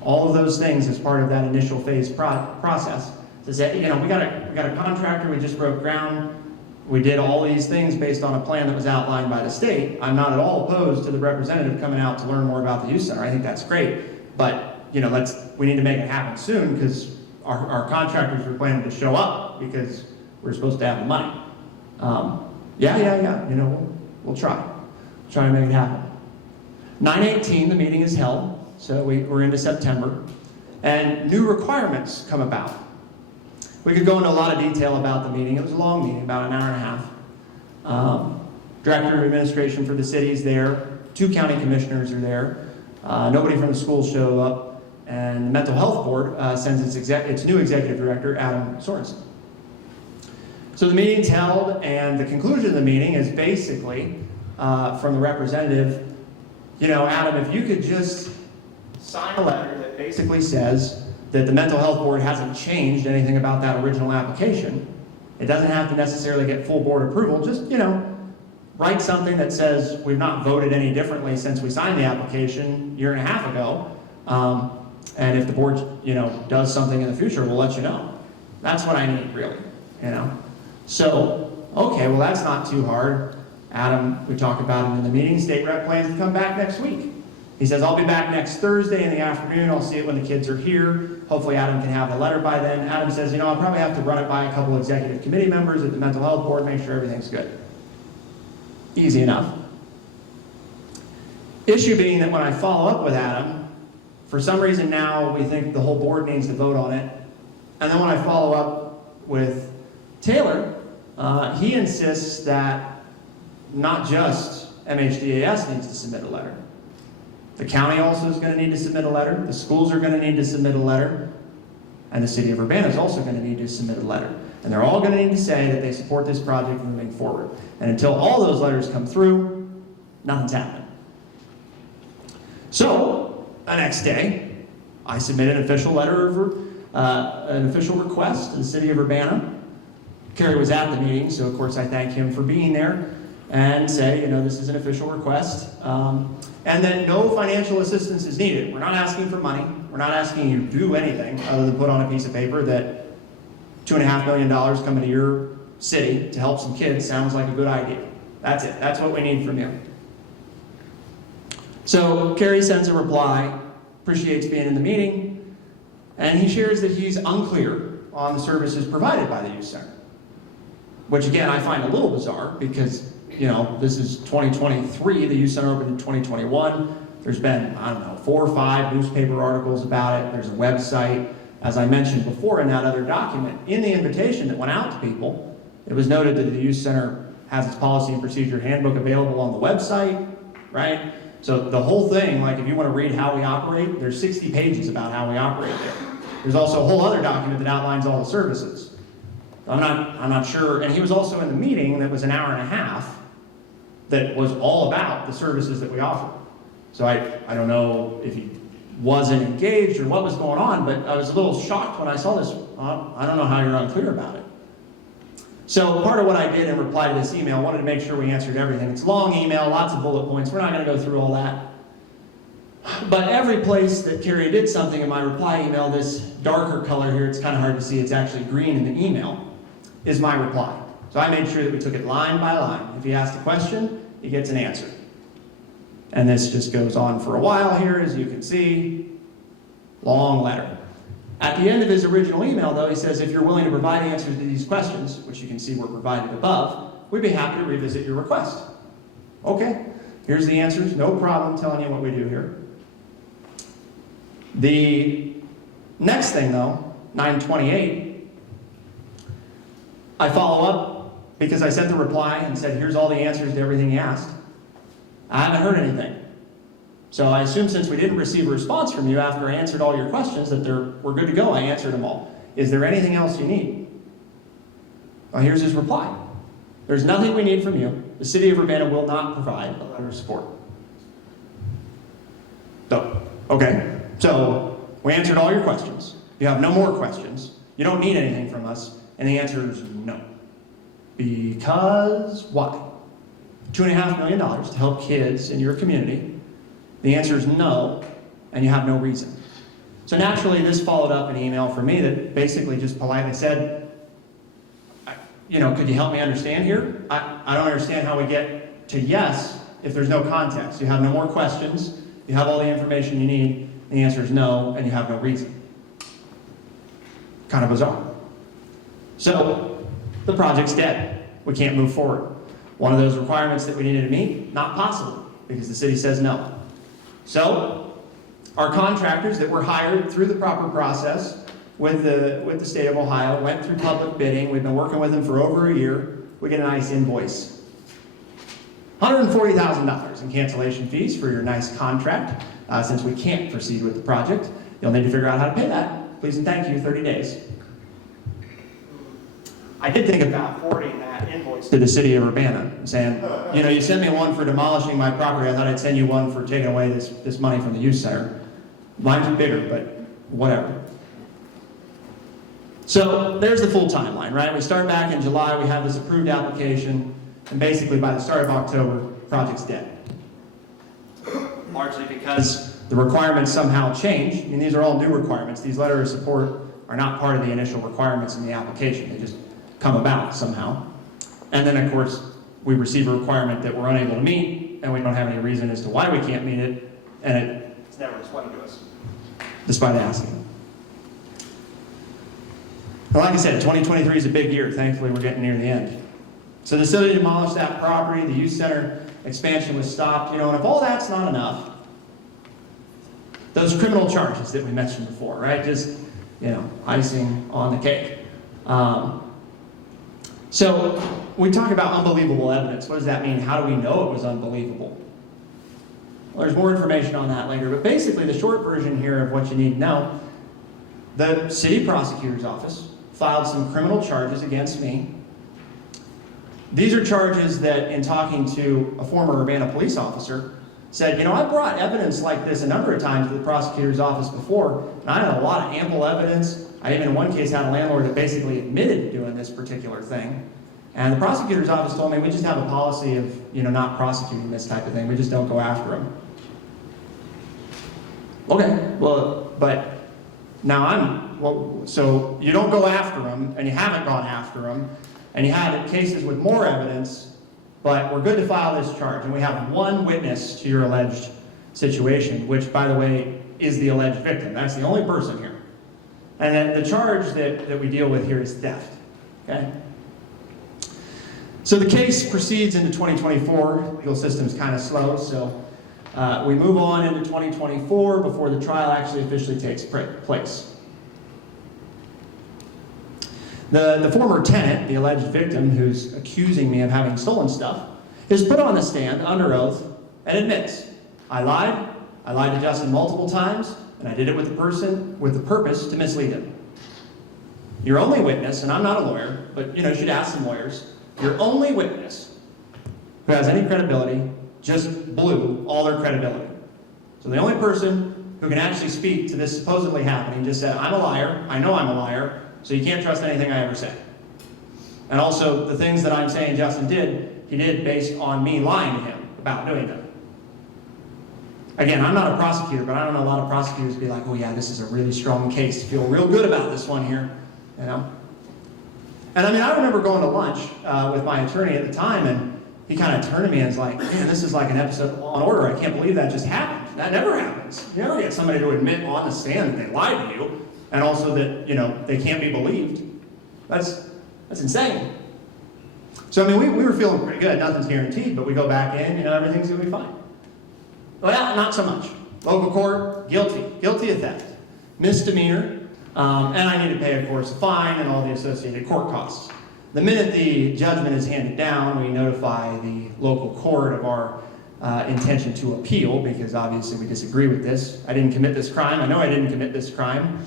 All of those things as part of that initial phase process. To say, you know, we got a contractor, we just broke ground, we did all these things based on a plan that was outlined by the state. I'm not at all opposed to the representative coming out to learn more about the youth center. I think that's great, but you know, we need to make it happen soon because our contractors were planning to show up because we're supposed to have the money. Yeah, you know, we'll try to make it happen. 9/18, the meeting is held, so we're into September, and new requirements come about. We could go into a lot of detail about the meeting. It was a long meeting, about an hour and a half. Director of Administration for the city is there. 2 county commissioners are there. Nobody from the school showed up. And the Mental Health Board sends its new executive director, Adam Sorensen. So the meeting's held, and the conclusion of the meeting is basically, from the representative, you know, Adam, if you could just sign a letter that basically says that the Mental Health Board hasn't changed anything about that original application. It doesn't have to necessarily get full board approval. Just, you know, write something that says we've not voted any differently since we signed the application a year and a half ago. And if the board, you know, does something in the future, we'll let you know. That's what I need, really, you know. So, okay, well, that's not too hard. Adam, we talked about it in the meeting. State rep plans to come back next week. He says, I'll be back next Thursday in the afternoon. I'll see it when the kids are here. Hopefully Adam can have the letter by then. Adam says, you know, I'll probably have to run it by a couple executive committee members at the mental health board, make sure everything's good. Easy enough. Issue being that when I follow up with Adam, for some reason now we think the whole board needs to vote on it. And then when I follow up with Taylor, he insists that not just MHDAS needs to submit a letter. The county also is going to need to submit a letter. The schools are going to need to submit a letter. And the City of Urbana is also going to need to submit a letter. And they're all going to need to say that they support this project moving forward. And until all those letters come through, nothing's happening. So, the next day, I submitted an official letter of an official request to the City of Urbana. Kerry was at the meeting, so of course I thank him for being there and say, you know, this is an official request, and that no financial assistance is needed. We're not asking for money. We're not asking you to do anything other than put on a piece of paper that $2.5 million coming to your city to help some kids sounds like a good idea. That's it. That's what we need from you. So Kerry sends a reply, appreciates being in the meeting, and he shares that he's unclear on the services provided by the youth center. Which again, I find a little bizarre because, you know, this is 2023, the youth center opened in 2021. There's been, I don't know, 4 or 5 newspaper articles about it. There's a website. As I mentioned before in that other document, in the invitation that went out to people, it was noted that the youth center has its policy and procedure handbook available on the website, right? So the whole thing, like if you want to read how we operate, there's 60 pages about how we operate there. There's also a whole other document that outlines all the services. I'm not sure, and he was also in the meeting that was an hour and a half that was all about the services that we offer. So I don't know if he wasn't engaged or what was going on, but I was a little shocked when I saw this. I don't know how you're unclear about it. So part of what I did in reply to this email, I wanted to make sure we answered everything. It's a long email, lots of bullet points. We're not going to go through all that. But every place that Kerry did something in my reply email, this darker color here, it's kind of hard to see, it's actually green in the email, is my reply. So I made sure that we took it line by line. If he asks a question, he gets an answer. And this just goes on for a while here, as you can see. Long letter. At the end of his original email, though, he says, if you're willing to provide answers to these questions, which you can see were provided above, we'd be happy to revisit your request. Okay, here's the answers. No problem telling you what we do here. The next thing, though, 928, I follow up because I sent the reply and said, here's all the answers to everything he asked. I haven't heard anything. So I assume since we didn't receive a response from you after I answered all your questions that we're good to go. I answered them all. Is there anything else you need? Well, here's his reply. There's nothing we need from you. The City of Urbana will not provide a letter of support. So, okay. So we answered all your questions. You have no more questions. You don't need anything from us. And the answer is no. Because why? $2.5 million to help kids in your community. The answer is no, and you have no reason. So naturally, this followed up an email from me that basically just politely said, you know, could you help me understand here? I don't understand how we get to yes if there's no context. You have no more questions. You have all the information you need. The answer is no, and you have no reason. Kind of bizarre. So the project's dead. We can't move forward. One of those requirements that we needed to meet, not possible, because the city says no. So our contractors that were hired through the proper process with the state of Ohio went through public bidding. We've been working with them for over a year. We get a nice invoice. $140,000 in cancellation fees for your nice contract. Since we can't proceed with the project, you'll need to figure out how to pay that. Please and thank you, 30 days. I did think about forwarding that invoice to the City of Urbana, saying, you know, you sent me one for demolishing my property. I thought I'd send you one for taking away this money from the youth center. Mine's bigger, but whatever. So there's the full timeline, right? We start back in July. We have this approved application, and basically by the start of October, the project's dead. Largely because the requirements somehow change. I mean, these are all new requirements. These letters of support are not part of the initial requirements in the application. They just come about somehow. And then, of course, we receive a requirement that we're unable to meet, and we don't have any reason as to why we can't meet it, and it's never explained to us, despite asking. And like I said, 2023 is a big year. Thankfully, we're getting near the end. So the city demolished that property. The youth center expansion was stopped. You know, and if all that's not enough, those criminal charges that we mentioned before, right? Just, you know, icing on the cake. So we talk about unbelievable evidence. What does that mean? How do we know it was unbelievable? Well, there's more information on that later, but basically the short version here of what you need to know, the city prosecutor's office filed some criminal charges against me. These are charges that, in talking to a former Urbana police officer, said, you know, I brought evidence like this a number of times to the prosecutor's office before, and I had a lot of ample evidence. I even in one case had a landlord that basically admitted to doing this particular thing. And the prosecutor's office told me, we just have a policy of, you know, not prosecuting this type of thing. We just don't go after them. Okay, well, but now so you don't go after them, and you haven't gone after them, and you had cases with more evidence, but we're good to file this charge. And we have one witness to your alleged situation, which, by the way, is the alleged victim. That's the only person here. And then the charge that we deal with here is theft. Okay? So the case proceeds into 2024. Legal system's kind of slow, so we move on into 2024 before the trial actually officially takes place. The former tenant, the alleged victim who's accusing me of having stolen stuff, is put on the stand under oath and admits, I lied to Justin multiple times, and I did it with the purpose to mislead him. Your only witness, and I'm not a lawyer, but you know, you should ask some lawyers, your only witness who has any credibility just blew all their credibility. So the only person who can actually speak to this supposedly happening just said, I'm a liar, I know I'm a liar, so you can't trust anything I ever say. And also, the things that I'm saying Justin did, he did based on me lying to him about doing them. Again, I'm not a prosecutor, but I don't know a lot of prosecutors be like, oh yeah, this is a really strong case. Feel real good about this one here, you know? And I mean, I remember going to lunch with my attorney at the time, and he kind of turned to me and was like, man, this is like an episode of Law and Order. I can't believe that just happened. That never happens. You never get somebody to admit on the stand that they lied to you, and also that, you know, they can't be believed. That's insane. So, I mean, we were feeling pretty good. Nothing's guaranteed, but we go back in, you know, everything's going to be fine. Well, not so much. Local court, guilty of theft. Misdemeanor, and I need to pay, of course, a fine and all the associated court costs. The minute the judgment is handed down, we notify the local court of our intention to appeal, because obviously we disagree with this. I didn't commit this crime. I know I didn't commit this crime.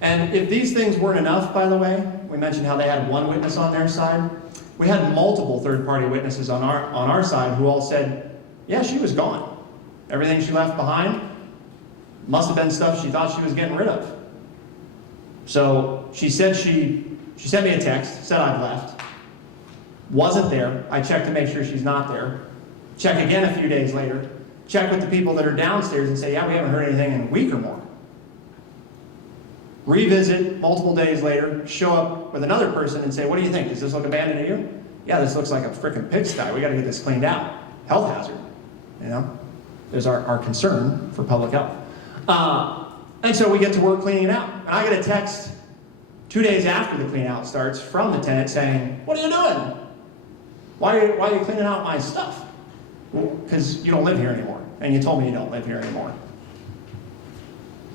And if these things weren't enough, by the way, we mentioned how they had one witness on their side. We had multiple third-party witnesses on our side who all said, yeah, she was gone. Everything she left behind must have been stuff she thought she was getting rid of. So she said she sent me a text, said I've left. Wasn't there. I checked to make sure she's not there. Check again a few days later. Check with the people that are downstairs and say, yeah, we haven't heard anything in a week or more. Revisit multiple days later, show up with another person and say, what do you think? Does this look abandoned to you? Yeah, this looks like a frickin' pigsty. We got to get this cleaned out. Health hazard, you know? There's our concern for public health. And so we get to work cleaning it out. And I get a text 2 days after the clean out starts from the tenant saying, what are you doing? Why are you cleaning out my stuff? Because you don't live here anymore. And you told me you don't live here anymore.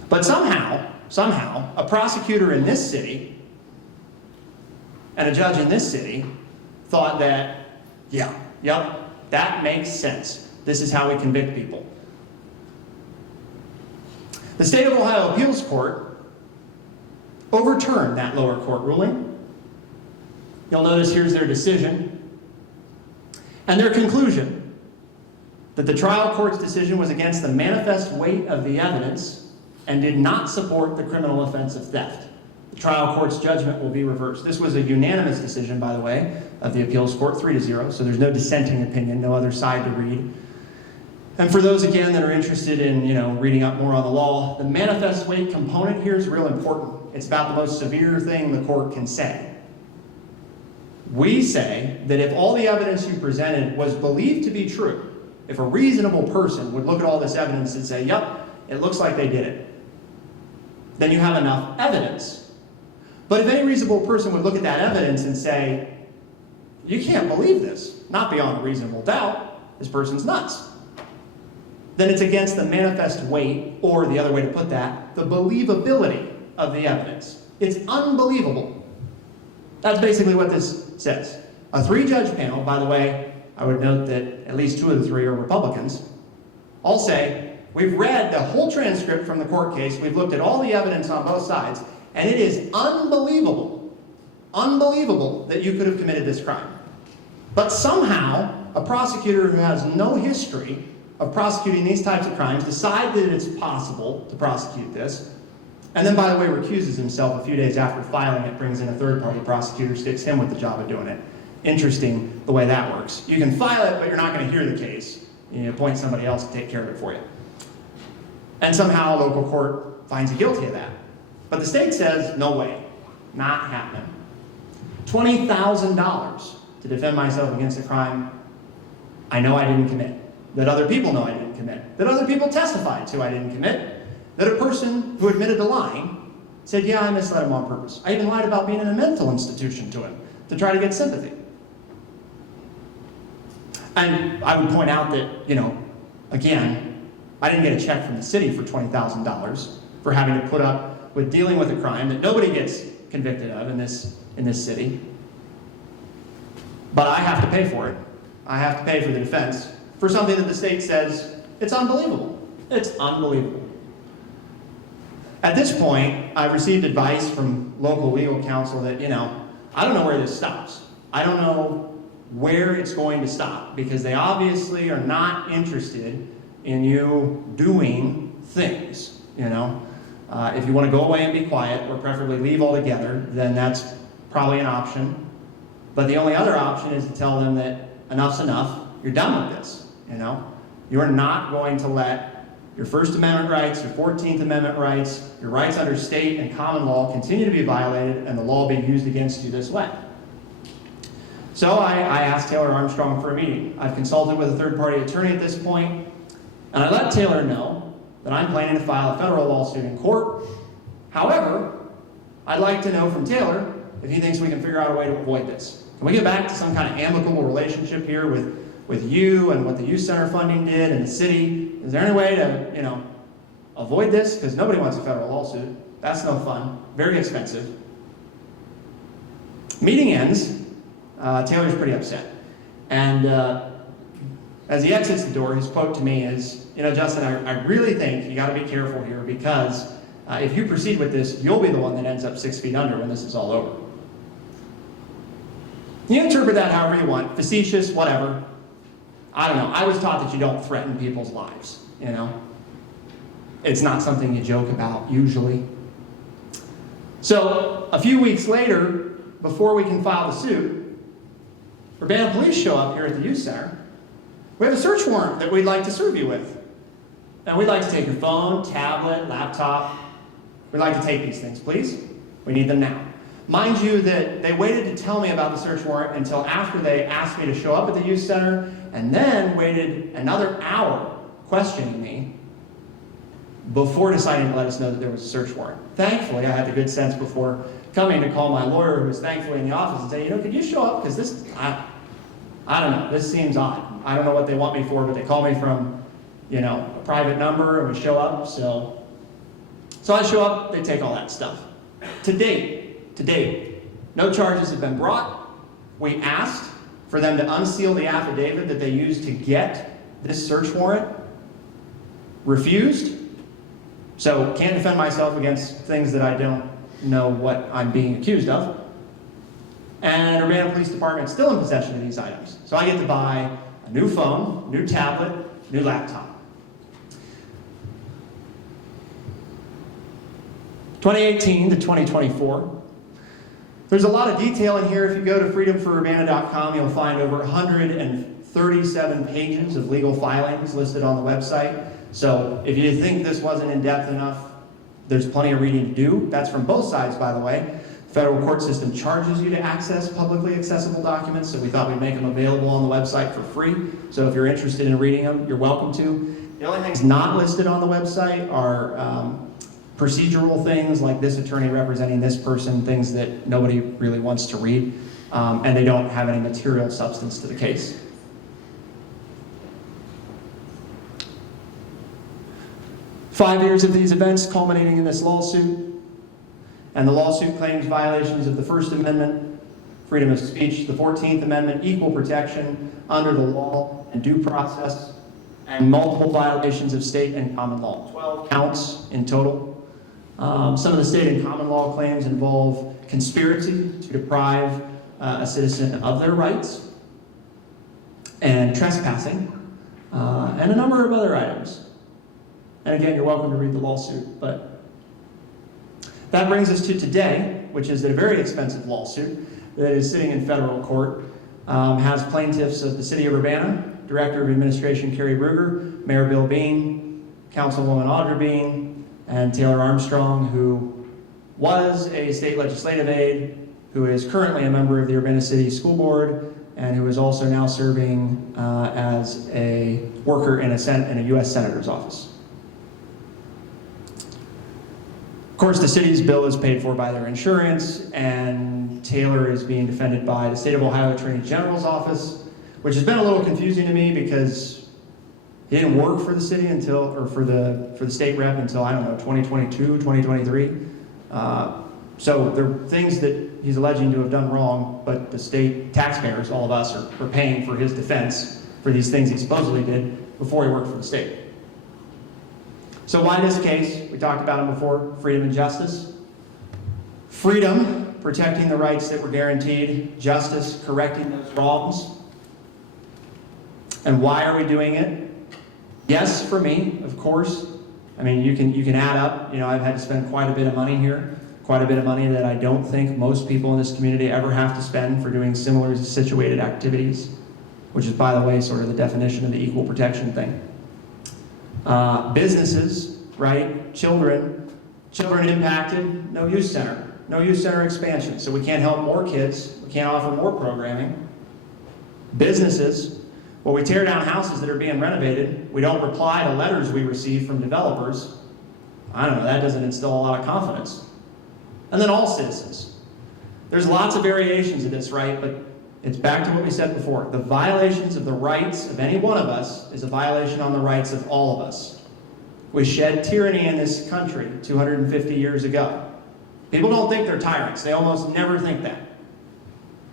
But somehow, a prosecutor in this city and a judge in this city thought that, yep, that makes sense. This is how we convict people. The State of Ohio Appeals Court overturned that lower court ruling. You'll notice here's their decision. And their conclusion, that the trial court's decision was against the manifest weight of the evidence and did not support the criminal offense of theft. The trial court's judgment will be reversed. This was a unanimous decision, by the way, of the appeals court, 3-0, so there's no dissenting opinion, no other side to read. And for those, again, that are interested in, you know, reading up more on the law, the manifest weight component here is real important. It's about the most severe thing the court can say. We say that if all the evidence you presented was believed to be true, if a reasonable person would look at all this evidence and say, yep, it looks like they did it, then you have enough evidence. But if any reasonable person would look at that evidence and say, you can't believe this, not beyond a reasonable doubt, this person's nuts, then it's against the manifest weight, or the other way to put that, the believability of the evidence. It's unbelievable. That's basically what this says. A 3-judge panel, by the way, I would note that at least 2 of the 3 are Republicans, I'll say, we've read the whole transcript from the court case, we've looked at all the evidence on both sides, and it is unbelievable, unbelievable that you could have committed this crime. But somehow, a prosecutor who has no history of prosecuting these types of crimes decides that it's possible to prosecute this, and then, by the way, recuses himself a few days after filing it, brings in a third-party prosecutor, sticks him with the job of doing it. Interesting the way that works. You can file it, but you're not going to hear the case. You appoint somebody else to take care of it for you. And somehow a local court finds you guilty of that. But the state says, no way, not happening. $20,000 to defend myself against a crime I know I didn't commit, that other people know I didn't commit, that other people testified to I didn't commit, that a person who admitted to lying said, yeah, I misled him on purpose. I even lied about being in a mental institution to him to try to get sympathy. And I would point out that, again, I didn't get a check from the city for $20,000 for having to put up with dealing with a crime that nobody gets convicted of in this city. But I have to pay for it. I have to pay for the defense for something that the state says, it's unbelievable. It's unbelievable. At this point, I received advice from local legal counsel that, I don't know where this stops. I don't know where it's going to stop, because they obviously are not interested in you doing things, If you want to go away and be quiet, or preferably leave altogether, then that's probably an option. But the only other option is to tell them that enough's enough, you're done with this, You're not going to let your First Amendment rights, your 14th Amendment rights, your rights under state and common law continue to be violated and the law being used against you this way. So I asked Taylor Armstrong for a meeting. I've consulted with a third-party attorney at this point, and I let Taylor know that I'm planning to file a federal lawsuit in court. However, I'd like to know from Taylor if he thinks we can figure out a way to avoid this. Can we get back to some kind of amicable relationship here with you and what the youth center funding did and the city? Is there any way to, avoid this? Because nobody wants a federal lawsuit. That's no fun. Very expensive. Meeting ends. Taylor's pretty upset. And as he exits the door, his quote to me is, Justin, I really think you got to be careful here, because if you proceed with this, you'll be the one that ends up 6 feet under when this is all over. You interpret that however you want, facetious, whatever. I don't know. I was taught that you don't threaten people's lives, It's not something you joke about, usually. So, a few weeks later, before we can file the suit, Urbana police show up here at the youth center. We have a search warrant that we'd like to serve you with. And we'd like to take your phone, tablet, laptop. We'd like to take these things, please. We need them now. Mind you that they waited to tell me about the search warrant until after they asked me to show up at the youth center, and then waited another hour questioning me before deciding to let us know that there was a search warrant. Thankfully, I had the good sense before coming to call my lawyer, who was thankfully in the office, and say, could you show up? Because this, I don't know, this seems odd. I don't know what they want me for, but they call me from, a private number, and we show up, so I show up, they take all that stuff. To date, no charges have been brought. We asked for them to unseal the affidavit that they used to get this search warrant. Refused. So can't defend myself against things that I don't know what I'm being accused of. And Urbana Police Department is still in possession of these items. So I get to buy a new phone, new tablet, new laptop. 2018 to 2024. There's a lot of detail in here. If you go to freedomforurbana.com, you'll find over 137 pages of legal filings listed on the website. So if you think this wasn't in-depth enough, there's plenty of reading to do. That's from both sides, by the way. The federal court system charges you to access publicly accessible documents, so we thought we'd make them available on the website for free. So if you're interested in reading them, you're welcome to. The only things not listed on the website are procedural things like this attorney representing this person, things that nobody really wants to read, and they don't have any material substance to the case. Five years of these events culminating in this lawsuit, and the lawsuit claims violations of the First Amendment, freedom of speech, the 14th Amendment, equal protection under the law and due process, and multiple violations of state and common law. 12 counts in total. Some of the state and common law claims involve conspiracy to deprive a citizen of their rights, and trespassing, and a number of other items. And again, you're welcome to read the lawsuit, but that brings us to today, which is a very expensive lawsuit that is sitting in federal court. Has plaintiffs of the City of Urbana, Director of Administration Kerry Brugger, Mayor Bill Bean, Councilwoman Audra Bean, and Taylor Armstrong, who was a state legislative aide, who is currently a member of the Urbana City School Board, and who is also now serving as a worker in a U.S. Senator's office. Of course, the city's bill is paid for by their insurance, and Taylor is being defended by the State of Ohio Attorney General's office, which has been a little confusing to me because he didn't work for the city until, or for the state rep until, I don't know, 2022, 2023. So there are things that he's alleging to have done wrong, but the state taxpayers, all of us, are paying for his defense for these things he supposedly did before he worked for the state. So why this case? We talked about him before, freedom and justice. Freedom, protecting the rights that were guaranteed. Justice, correcting those wrongs. And why are we doing it? Yes, for me, of course. I mean, you can add up, I've had to spend quite a bit of money here. Quite a bit of money that I don't think most people in this community ever have to spend for doing similar situated activities, which is, by the way, sort of the definition of the equal protection thing. Businesses, right? Children impacted, no youth center expansion. So we can't help more kids, we can't offer more programming. Businesses, well, we tear down houses that are being renovated, we don't reply to letters we receive from developers. I don't know, that doesn't instill a lot of confidence. And then all citizens. There's lots of variations of this, right? But it's back to what we said before. The violations of the rights of any one of us is a violation on the rights of all of us. We shed tyranny in this country 250 years ago. People don't think they're tyrants. They almost never think that.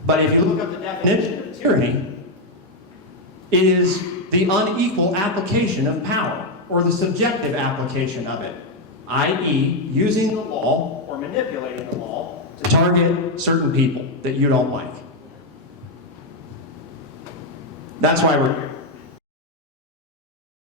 But if you look up the definition of tyranny, it is the unequal application of power, or the subjective application of it, i.e., using the law or manipulating the law to target certain people that you don't like. That's why we're here.